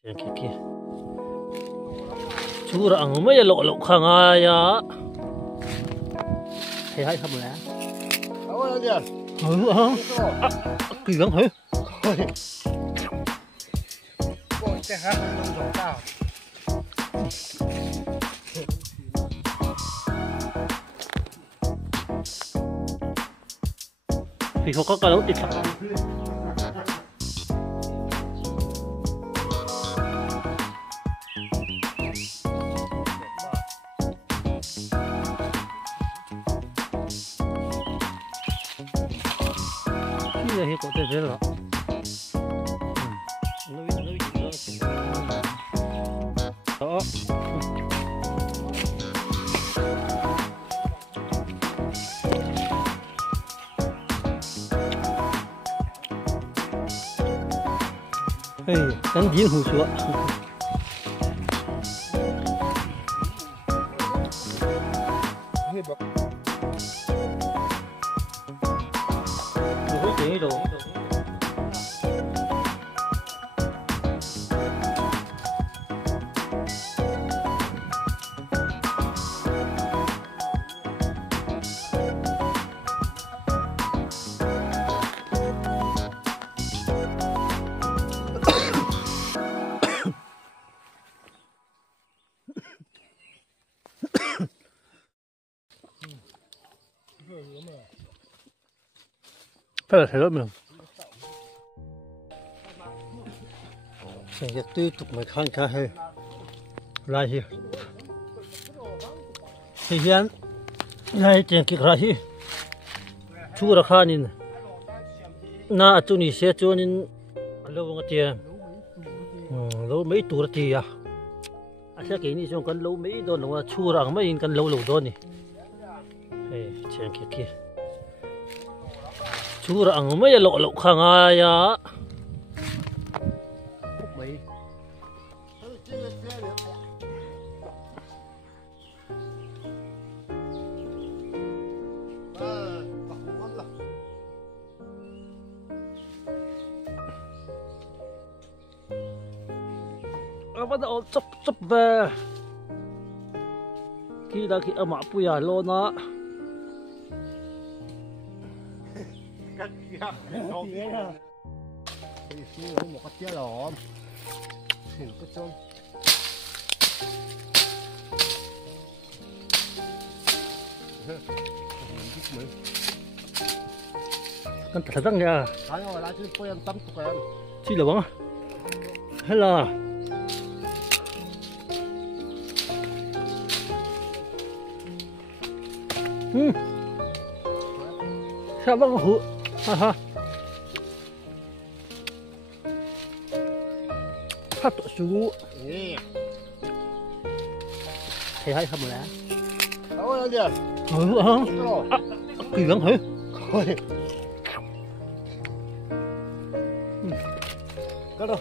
Kiki. Chura ang may lolo khangaya. Thấy hay không lẽ? Đâu rồi kìa. Kỳ lắm hả? Ôi cái hát nó giống tao. Vì không có cái lỗ tịt thật. Cái này có thể thế rồi. Đó. Hey, cắn dính hù xuống. Đủ chuyện đồ. Phải là thấy lắm mình. Sẽ tiếp tục mà khăn cá hơi. Lại hi. Thì hiện lại tiền kịch lại hi. Chú ra khăn nín. Na chú ní xe chú nín lâu ngon tiền. Lâu mấy tuổi thì à. Sẽ cái ní trong cần lâu mấy đôi là chú ra mấy cần lâu lâu đôi nè. Tiền kịch kia. Chura ang may lolo khangaya. Apa dah cep be. Kita kita mak puya lo na. Cắt gắp không thế nào thì xuống một cái chia lỏm thì cái chân Kan thật răng nha. thấy rồi lại cứ em tắm của em Chi là bóng hay là sao bóng hụ ha ha phát tổ sú thấy hay không lẽ? đâu rồi kìa. Kỳ lắm hả? Cắt đâu.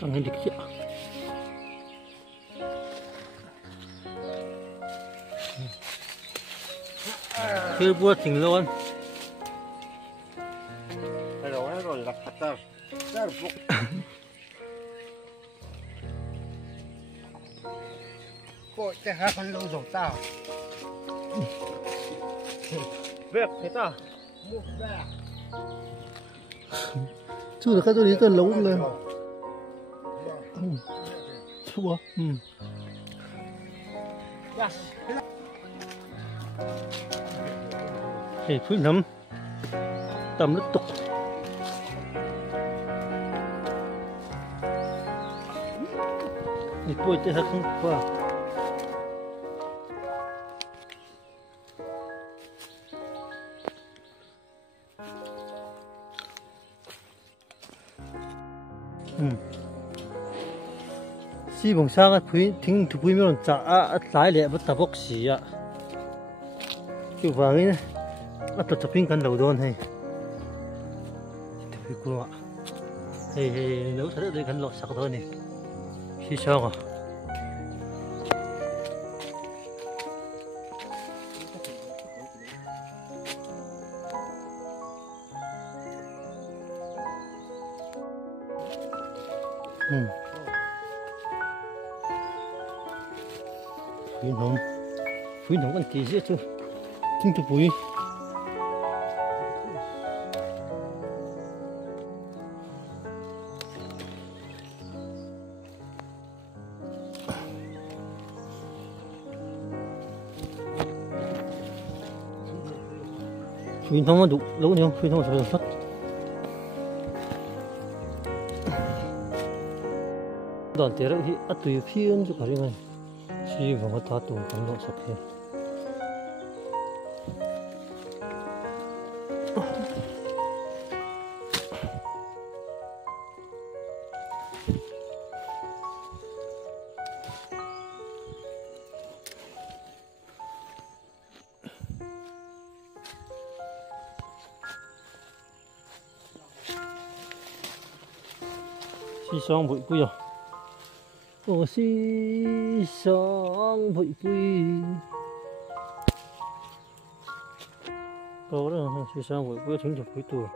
Càng hình dikit. Kêu buat tinggalon. Rồi là khát ra phục. Ôi cái hát nó giống tao. Việc thế ta. Một bè. chú được cái tôi đi tên lâu rồi chú bố thì phí nấm tầm nó tục thì tôi sẽ không qua xí bông sang cái phí thính thu phí miếng chả lái lẹ bắt tập bốc xì ạ kiểu vậy tập tập phim cần đầu đôn hay tập phim của thì nếu thật là cần lọt sạc thôi này khi xong à phí nóng con tí dễ chứ chính thức phí phí nóng mà đủ lâu nhiều phí nóng mà sắt đoàn tiệt thì ở tùy phiên cho cả riêng này chỉ vào cái tháp tủ cảm động sắp hết xí xong bụi bụi à ô xí xong bụi bụi to đó xí xong bụi bụi chính là bụi tù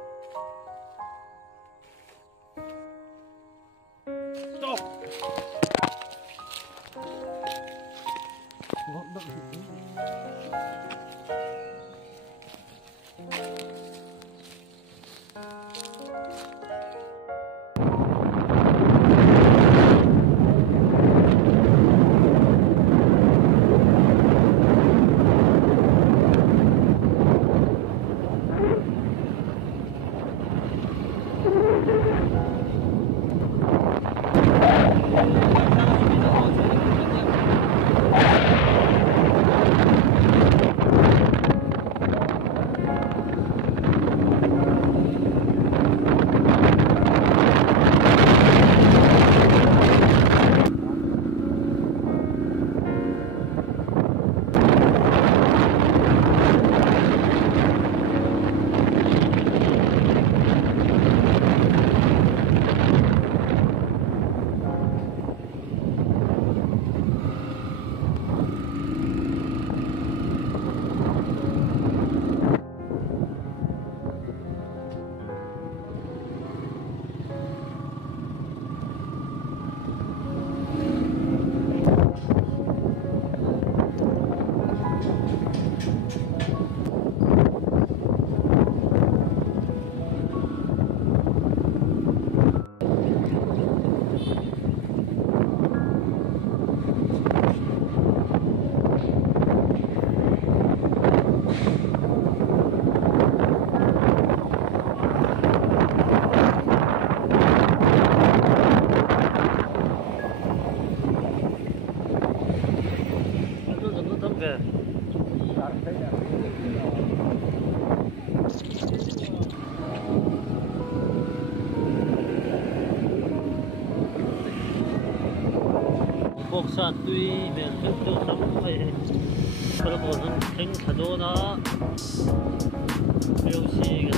bốc sát tuy về cái đường sắm phải kalau còn thính thật đó nó điều gì